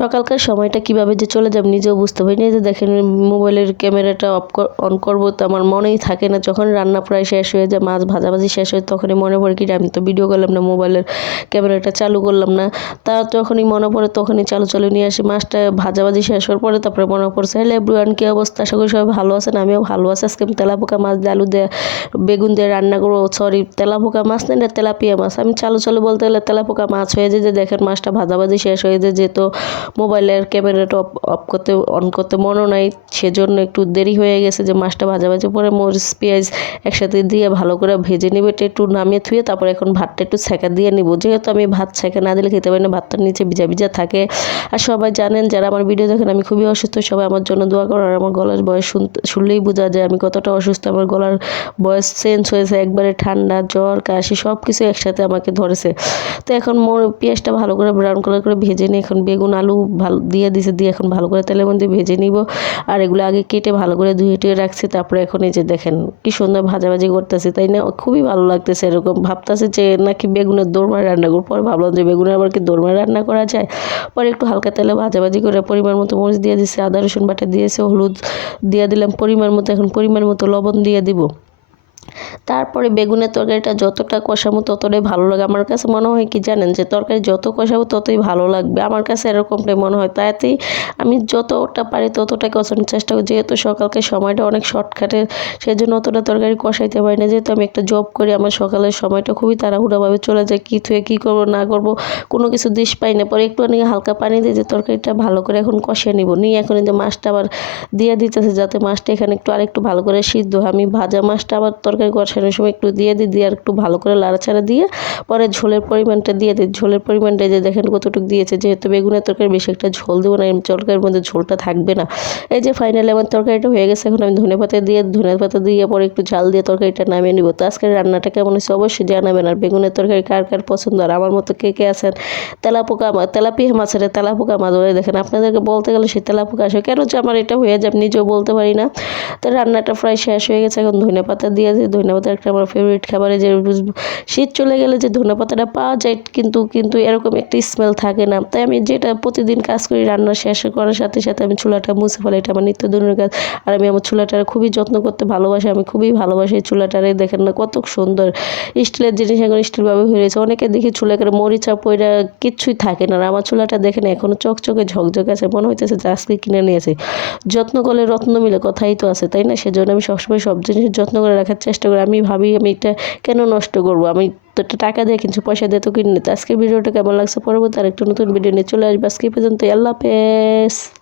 সকালকার সময়টা কিভাবে যে চলে যাবে নিজেও বুঝতে পারি না। এই যে দেখেন মোবাইলের ক্যামেরাটা অন করবো তো আমার মনেই থাকে না, যখন রান্না প্রায় শেষ হয়ে যায়, মাছ ভাজাভাজি শেষ হয় তখনই মনে পড়ে কি আমি তো ভিডিও করলাম না, মোবাইলের ক্যামেরাটা চালু করলাম না। তা যখনই মনে পড়ে তখনই চালু নিয়ে আসি। মাছটা ভাজাভাজি শেষ হওয়ার পরে তারপরে মনে পড়ছে। হ্যালো এভরিওয়ান, কী অবস্থা? আশা করি সবাই ভালো আছেন, আমিও ভালো আছি। আজকে আমি তেলাপোকা মাছ দিয়ে আলু দিয়ে বেগুন দিয়ে রান্না করবো। সরি, তেলাপোকা মাছ নেই, না তেলাপিয়া মাছ। আমি চালু বলতে গেলে তেলাপোকা মাছ হয়ে যায়। যে দেখেন মাছটা ভাজাভাজি শেষ হয়ে যায়, যেহেতু মোবাইলের ক্যামেরাটা অন করতে মনে নাই, সেজন্য একটু দেরি হয়ে গেছে। যে মাছটা ভাজাভাজি পরে মরিচ পেঁয়াজ একসাথে দিয়ে ভালো করে ভেজে নিব, এটা একটু নামিয়ে থুয়ে তারপরে এখন ভাতটা একটু ছেঁকা দিয়ে নিব। যেহেতু আমি ভাত ছেঁকা না দিলে খেতে পারি না, ভাতটার নিচে ভিজা থাকে। আর সবাই জানেন যারা আমার ভিডিও দেখেন আমি খুবই অসুস্থ, সবাই আমার জন্য দোয়া করেন। আর আমার গলার বয়স শুনলেই বোঝা যায় আমি কতটা অসুস্থ। আমার গলার বয়স চেঞ্জ হয়েছে, একবারে ঠান্ডা জ্বর কাশি সব কিছু একসাথে আমাকে ধরেছে। তো এখন পেঁয়াজটা ভালো করে ব্রাউন কালার করে ভেজে নিই। এখন বেগুন আলু ভালো দিয়ে এখন ভালো করে তেলের মধ্যে ভেজে নিব। আর এগুলো আগে কেটে ভালো করে ধুয়ে রাখছি। তারপরে এখন এই যে দেখেন কি সুন্দর ভাজাভাজি করতেছি, তাই না? খুবই ভালো লাগতেছে। এরকম ভাবতেছে যে নাকি বেগুনের দোরমায় রান্না করবো। পরে ভাবলাম যে বেগুনের আবার কি দোরমায় রান্না করা যায়। পরে একটু হালকা তেলে ভাজাভাজি করে পরিমাণ মতো মরিচ দিয়ে দিচ্ছি, আদা রসুন বাটা দিয়েছে, হলুদ দিয়ে দিলাম পরিমাণ মতো। এখন পরিমাণ মতো লবণ দিয়ে দিব। তারপরে বেগুনের তরকারিটা যতটা কষাবো ততটাই ভালো লাগে। আমার কাছে মনে হয় কি জানেন, যে তরকারি যত কষাবো ততই ভালো লাগবে। আমার কাছে এরকমটাই মনে হয়। তাইতেই আমি যতটা পারি ততটা কষানোর চেষ্টা করি। যেহেতু সকালকে সময়টা অনেক শর্টকাটে, সেই জন্য অতটা তরকারি কষাইতে পারি না। যেহেতু আমি একটা জব করি, আমার সকালের সময়টা খুবই তাড়াহুড়াভাবে চলে যায়। কী থুয়ে কী করবো না করবো কোনো কিছু দিশ পাই না। পরে একটু হালকা পানি দিয়ে যে তরকারিটা ভালো করে এখন কষিয়ে নিব। নিয়ে এখন এই যে মাছটা আবার দিয়ে দিতেছে, যাতে মাছটা এখানে আরেকটু ভালো করে সিদ্ধ। আমি ভাজা মাছটা আবার তরকারি কষানোর সময় একটু দিয়ে আর একটু ভালো করে লাড়াচাড়া দিয়ে পরে ঝোলের পরিমাণটা দিয়ে দিই। ঝোলের পরিমাণটা যে দেখেন কতটুকু দিয়েছে। যেহেতু বেগুনের তরকারি বেশি একটা ঝোল দেবো না, তরকারির মধ্যে ঝোলটা থাকবে না। এই যে ফাইনালি আমার তরকারিটা হয়ে গেছে। এখন আমি ধনেপাতা দিয়ে পরে একটু ঝাল দিয়ে তরকারিটা নামিয়ে নিব। তো আজকের রান্নাটা কেমন হয়েছে অবশ্যই জানাবেন। আর বেগুনের তরকারি কার পছন্দ, আর আমার মতো কে আছেন তেলাপিয়া মাছের তেলাপোকা মাছ ধরে দেখেন। আপনাদেরকে বলতে গেলে সেই তেলাপোকা আসে কেন যে আমার এটা হয়ে যায় নিজেও বলতে পারি না। তো রান্নাটা প্রায় শেষ হয়ে গেছে। এখন ধনেপাতা দিয়ে ধনেপাতা একটা আমার ফেভারিট খাবারে, যে শীত চলে গেলে যে ধনেপাতাটা পাওয়া যায়, কিন্তু এরকম একটা স্মেল থাকে না। তাই আমি যেটা প্রতিদিন কাজ করি, রান্না শেষ করার সাথে সাথে আমি চুলাটা মুছে ফেলি। এটা আমার নিত্যদিনের কাজ। আর আমি আমার চুলাটার খুবই যত্ন করতে ভালোবাসি। আমি খুবই ভালোবাসি এই চুলাটারে। দেখেন না কত সুন্দর স্টিলের জিনিস, এখন স্টিলভাবে হয়ে রয়েছে। অনেকে দেখি চুলা করে মরিচা পয়রা কিচ্ছুই থাকে না। আর আমার চুলাটা দেখেন এখনো চকচকে ঝকঝকে আছে, মনে হইতেছে যে আজকে কিনে নিয়েছে। যত্ন করলে রত্ন মিলে, কথাই তো আছে, তাই না? সেজন্য আমি সবসময় সব জিনিস যত্ন করে রাখার চেষ্টা করি। আমি ভাবি আমি এটা কেন নষ্ট করবো, আমি তো টাকা দিয়ে কিনছি, পয়সা দিয়ে তো কিনে নিতে। আজকের ভিডিওটা কেমন লাগছে, পরবর্তী আরেকটা নতুন ভিডিও নিয়ে চলে আসবে। আজকে পর্যন্ত, আল্লাহ হাফেজ।